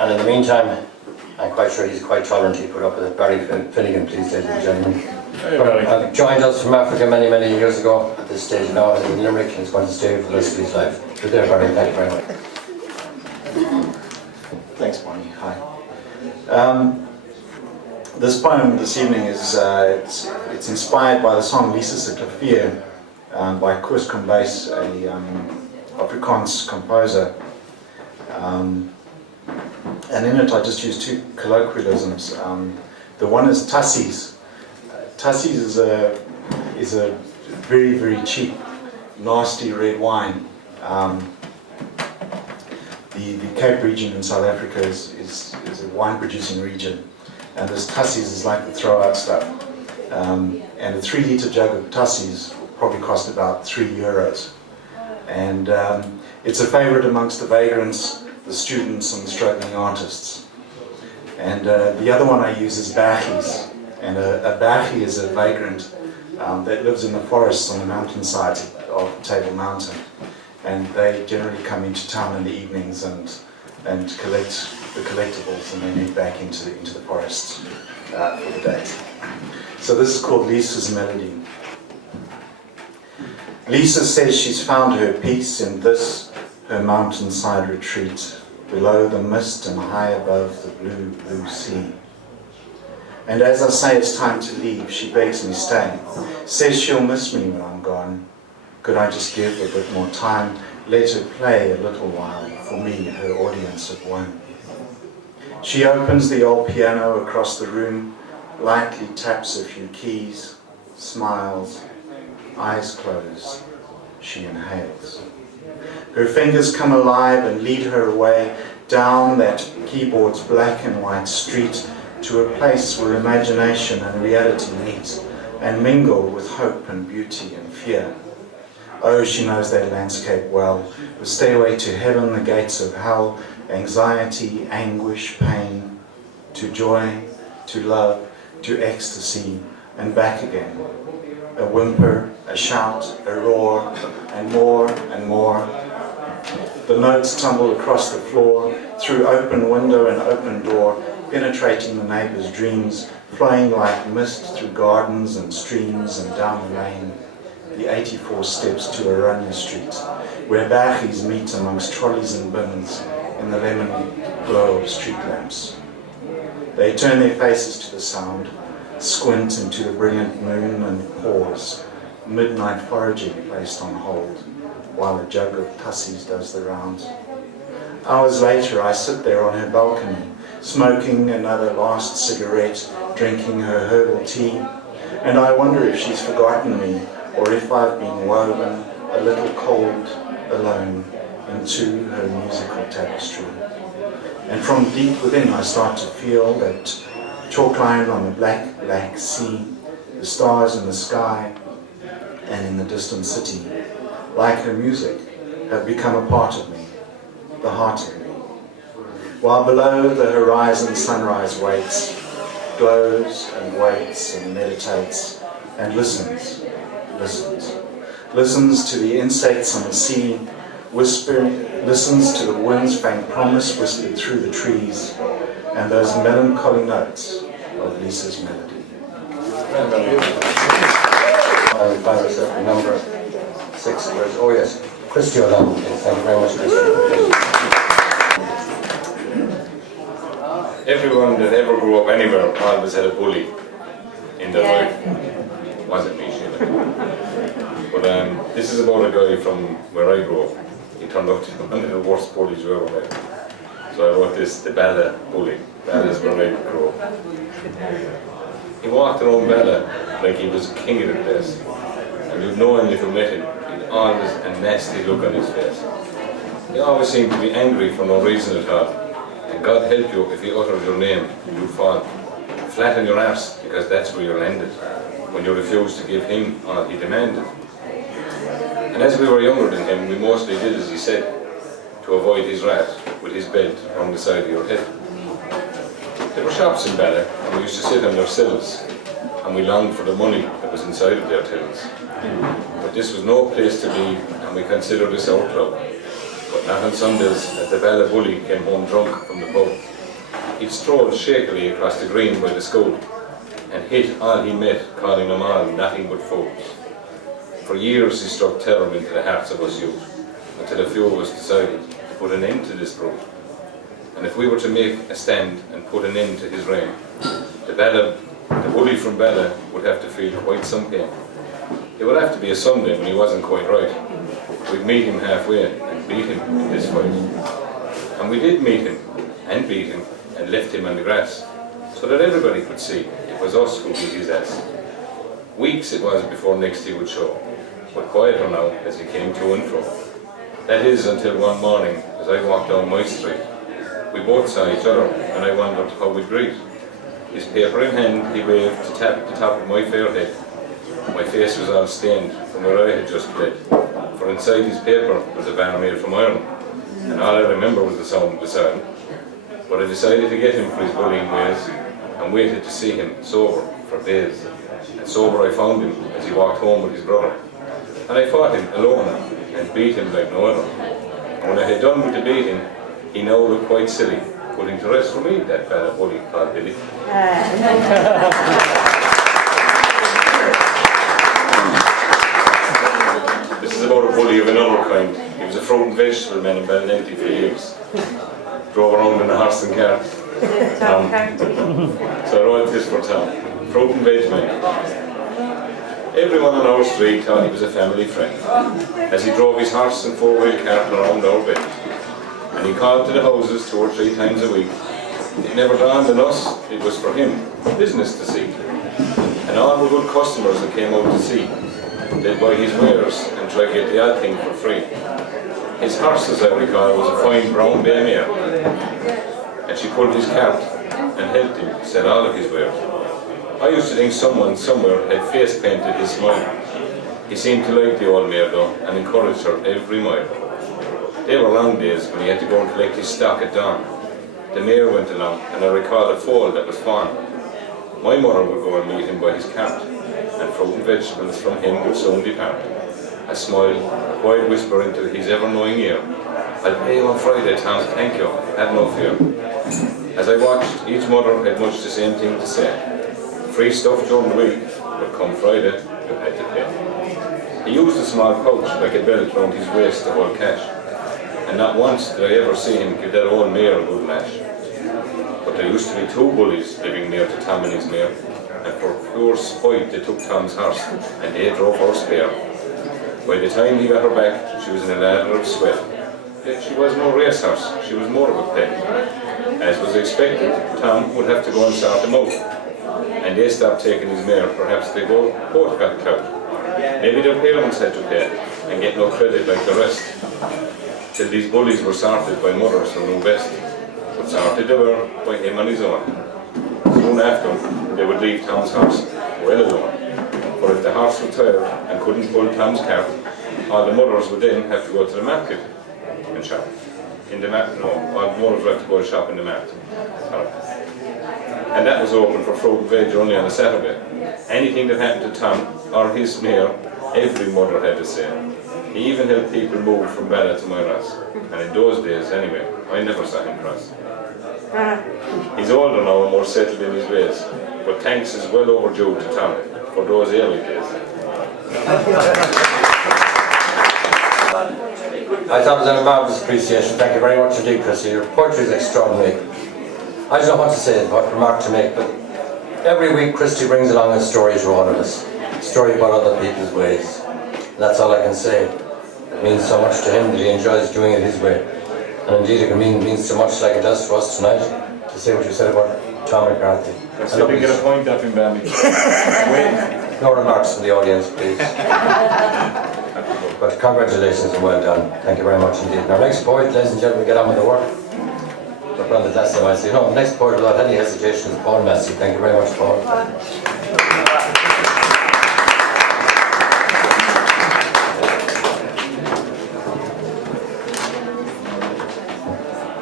And in the meantime, I'm quite sure he's quite tolerant. He put up with it. Barney Finegan, please, ladies and gentlemen. Joined us from Africa many, many years ago. At this stage now, he's in Limerick and he's going to stay for the rest of his life. Good day, Barney. Thank you very much. Thanks, Barney. Hi. This poem this evening is it's inspired by the song Lisa Siklafia by Koos Kombuis, a Afrikaans composer. And in it I just used two colloquialisms. The one is tassies. Tassies is a very, very cheap, nasty red wine. The Cape region in South Africa is a wine producing region, and this tassies is like the throw out stuff. And a 3 litre jug of tassies will probably cost about €3. And it's a favourite amongst the vagrants, the students and the struggling artists. And the other one I use is Barchies. And a Barchie is a vagrant that lives in the forests on the mountainside of Table Mountain. And they generally come into town in the evenings and collect the collectibles and then head back into the forests for the day. So this is called Lisa's Melody. Lisa says she's found her peace in this, her mountainside retreat, below the mist and high above the blue, blue sea. And as I say it's time to leave, she begs me stay, says she'll miss me when I'm gone. Could I just give a bit more time, let her play a little while, for me, her audience of one. She opens the old piano across the room, lightly taps a few keys, smiles, eyes closed, she inhales. Her fingers come alive and lead her away down that keyboard's black and white street to a place where imagination and reality meet and mingle with hope and beauty and fear. Oh, she knows that landscape well, the stairway to heaven, the gates of hell, anxiety, anguish, pain, to joy, to love, to ecstasy, and back again. A whimper, a shout, a roar, and more and more. The notes tumble across the floor, through open window and open door, penetrating the neighbours' dreams, flowing like mist through gardens and streams and down the lane. The 84 steps to Aranya Street, where Barchies meet amongst trolleys and bins in the lemon glow of street lamps. They turn their faces to the sound, squint into the brilliant moon and pause, midnight foraging placed on hold, while a jug of tassies does the rounds. Hours later I sit there on her balcony, smoking another last cigarette, drinking her herbal tea, and I wonder if she's forgotten me, or if I've been woven a little cold, alone, into her musical tapestry. And from deep within I start to feel that chalk line on the black, black sea, the stars in the sky, and in the distant city, like her music, have become a part of me, the heart of me. While below the horizon sunrise waits, glows and waits and meditates, and listens to the insects on the sea, whispering, listens to the wind's faint promise whispered through the trees, and those melancholy notes of Lisa's melody. Number 6. Oh yes, Christy O'Loughlin. Thank you very much, Christy. Everyone that ever grew up anywhere always had a bully in their life. Wasn't me, Sheehan. But this is about a guy from where I grew up. He turned out to be one of the worst bullies you ever met. So I wrote this, the Bella bully. That is where I grew up. He walked around Bella like he was king of the place. And you'd know him if you met him. He'd always a nasty look on his face. He always seemed to be angry for no reason at all. And God help you if he uttered your name, you'd fall flat on your arse, because that's where you landed, when you refused to give him all he demanded. And as we were younger than him, we mostly did as he said, to avoid his wrath with his belt on the side of your head. There were shops in Bala, and we used to sit on their sills, and we longed for the money that was inside of their tills. But this was no place to be, and we considered this our club. But not on Sundays, as the Bala bully came home drunk from the pub. He strolled shakily across the green by the school and hit all he met, calling them all nothing but fools. For years he struck terror into the hearts of us youth, until a few of us decided to put an end to this brute. And if we were to make a stand and put an end to his reign, the bully from Bella would have to feel quite some pain. It would have to be a Sunday when he wasn't quite right. We'd meet him halfway and beat him in this fight. And we did meet him and beat him and left him on the grass, so that everybody could see it was us who beat his ass. Weeks it was before next he would show, but quieter now as he came to and fro. That is until one morning, as I walked down my street, we both saw each other, and I wondered how we'd greet. His paper in hand, he waved to tap the top of my fair head. My face was all stained from where I had just bled, for inside his paper was a bar made from iron, and all I remember was the sound of the siren. But I decided to get him for his bullying ways, and waited to see him sober for days. And sober I found him as he walked home with his brother. And I fought him alone, and beat him like no other. And when I had done with the beating, he now looked quite silly, putting to rest for me that bad bully called Billy. This is about a bully of another kind. He was a fruit and vegetable man in Ballinempty for years. Drove around in a horse and cart. So I wrote this for Tom. Fruit and veg man. Everyone on our street thought he was a family friend, as he drove his horse and four-wheel cart around our bend. And he called to the houses 2 or 3 times a week. It never dawned on us it was for him business to see. And all the good customers that came out to see, they'd buy his wares and try to get the odd thing for free. His horse, as I recall, was a fine brown bay mare, and she pulled his cart and helped him sell all of his wares. I used to think someone somewhere had face painted his smile. He seemed to like the old mare though, and encouraged her every mile. They were long days when he had to go and collect his stock at dawn. The mare went along, and I recall a foal that was fawn. My mother would go and meet him by his cart, and fruit and vegetables from him would soon depart. A smile, a quiet whisper into his ever-knowing ear. "I'll pay you on Friday, Tom, thank you, have no fear." As I watched, each mother had much the same thing to say. Free stuff during the week, but come Friday, you had to pay. He used a small pouch like a belt round his waist to hold cash, and not once did I ever see him give that old mare a good lash. But there used to be 2 bullies living near to Tom and his mare, and for pure spite they took Tom's horse, and they drove her spare. By the time he got her back, she was in a lather of sweat. Yet she was no racehorse, she was more of a pet. As was expected, Tom would have to go and sort them out, and they stopped taking his mare. Perhaps they both got clout. Maybe their parents had to pay, and get no credit like the rest. Till these bullies were sorted by mothers who knew best, but sorted they were by him on his own. Soon after, they would leave Tom's horse well alone, for if the horse was tired and couldn't pull Tom's cart, all the mothers would then have to go to the market and shop. In the market, no, all the mothers would have to go and shop in the market. And that was open for fruit and veg only on a Saturday. Anything that happened to Tom or his mare, every mother had to say. He even helped people move from Bala to Moyras, and in those days anyway, I never saw him cross. He's older now and more settled in his ways, but thanks is well overdue to Tom for those early days. I thought it was a marvellous appreciation. Thank you very much indeed, Christy. Your poetry is extraordinary. I don't know what to say, what remark to make, but every week Christy brings along a story to all of us. A story about other people's ways. And that's all I can say. It means so much to him that he enjoys doing it his way. And indeed it means so much like it does to us tonight, to say what you said about Tom McCarthy. Let's see if we can get a point off him, Barney. No remarks from the audience, please. But congratulations and well done. Thank you very much indeed. Our next poet, ladies and gentlemen, get on with the work. But rather last time I say, no, next poet without any hesitation is Paul Massey. Thank you very much, Paul.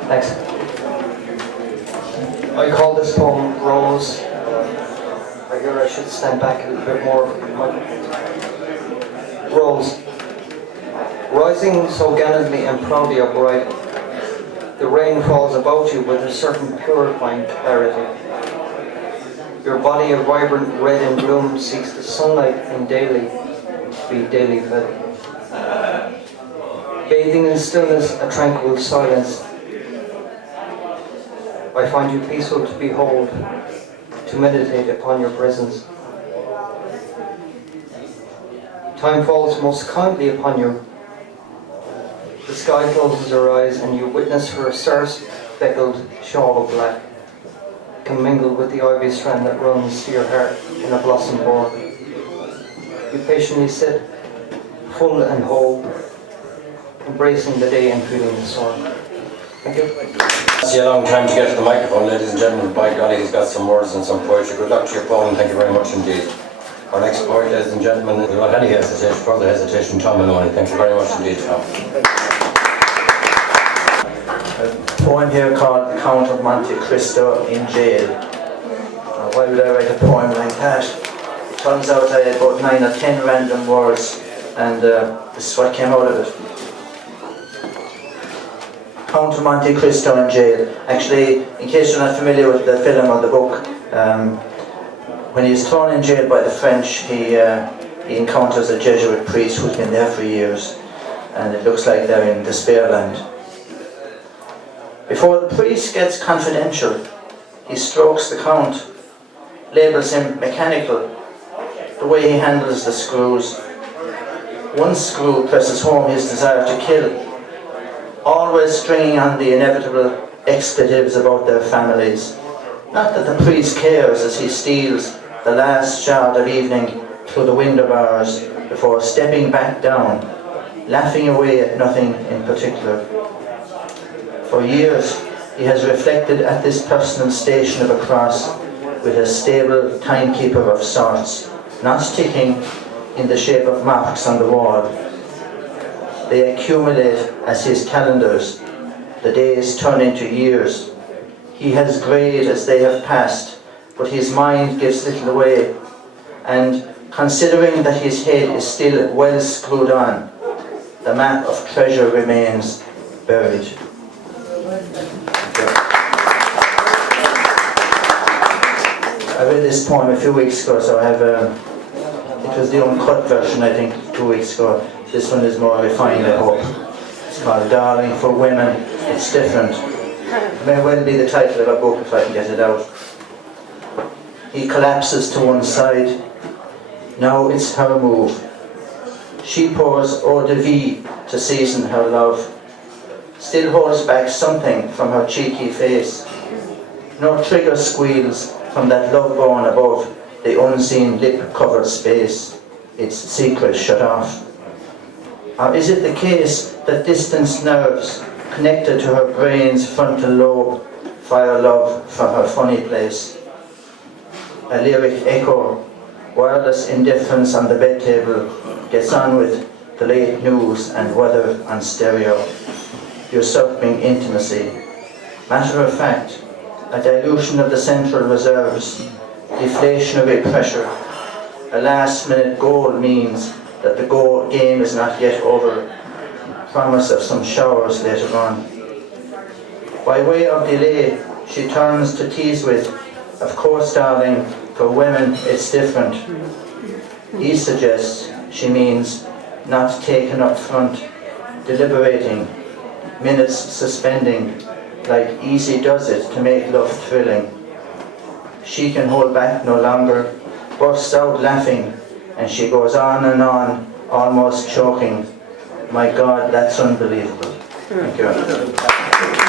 Thanks. I call this poem Rose. I hear I should stand back a little bit more. Rose. Rising so gallantly and proudly upright, The rain falls about you with a certain purifying clarity. Your body of vibrant red and bloom seeks the sunlight and be daily fed. Bathing in stillness, a tranquil silence. I find you peaceful to behold, to meditate upon your presence. Time falls most kindly upon you. The sky closes her eyes and you witness her star-speckled shawl of black, commingled with the ivy strand that runs to your heart in a blossom board. You patiently sit, full and whole, embracing the day and feeling the storm. Thank you. It's a long time to get to the microphone, ladies and gentlemen. By golly, he's got some words and some poetry. Good luck to your poem, thank you very much indeed. Our next poet, ladies and gentlemen, without any further hesitation, Tom Moloney. Thank you very much indeed, Tom. A poem here called Count of Monte Cristo in Jail. Why would I write a poem like that? It turns out I had about 9 or 10 random words, and this is what came out of it. Count of Monte Cristo in Jail. Actually, in case you're not familiar with the film or the book, when he is thrown in jail by the French, he encounters a Jesuit priest who's been there for years, and it looks like they're in despair land. Before the priest gets confidential, he strokes the count, labels him mechanical, the way he handles the screws. One screw presses home his desire to kill, always stringing on the inevitable expletives about their families. Not that the priest cares as he steals the last shard of evening through the window bars before stepping back down, laughing away at nothing in particular. For years, he has reflected at this personal station of a cross with a stable timekeeper of sorts, not ticking in the shape of marks on the wall. They accumulate as his calendars. The days turn into years. He has greyed as they have passed, but his mind gives little away. And considering that his head is still well screwed on, the map of treasure remains buried. I read this poem a few weeks ago, so I have it was the uncut version, I think, 2 weeks ago. This one is more refined, I hope. It's called Darling for Women. It's different. It may well be the title of a book if I can get it out. He collapses to one side. Now it's her move. She pours eau de vie to season her love. Still holds back something from her cheeky face. No trigger squeals from that love bone above the unseen lip-covered space. Its secret shut off. Or is it the case that distant nerves connected to her brain's frontal lobe fire love from her funny place? A lyric echo, wireless indifference on the bed table, gets on with the late news and weather on stereo. Usurping intimacy. Matter of fact, a dilution of the central reserves, deflationary pressure. A last-minute goal means that the game is not yet over. Promise of some showers later on. By way of delay, she turns to tease with, of course, darling, for women it's different. He suggests she means not taken up front, deliberating, minutes suspending, like easy does it to make love thrilling. She can hold back no longer, bursts out laughing, and she goes on and on, almost choking. My God, that's unbelievable. Thank you.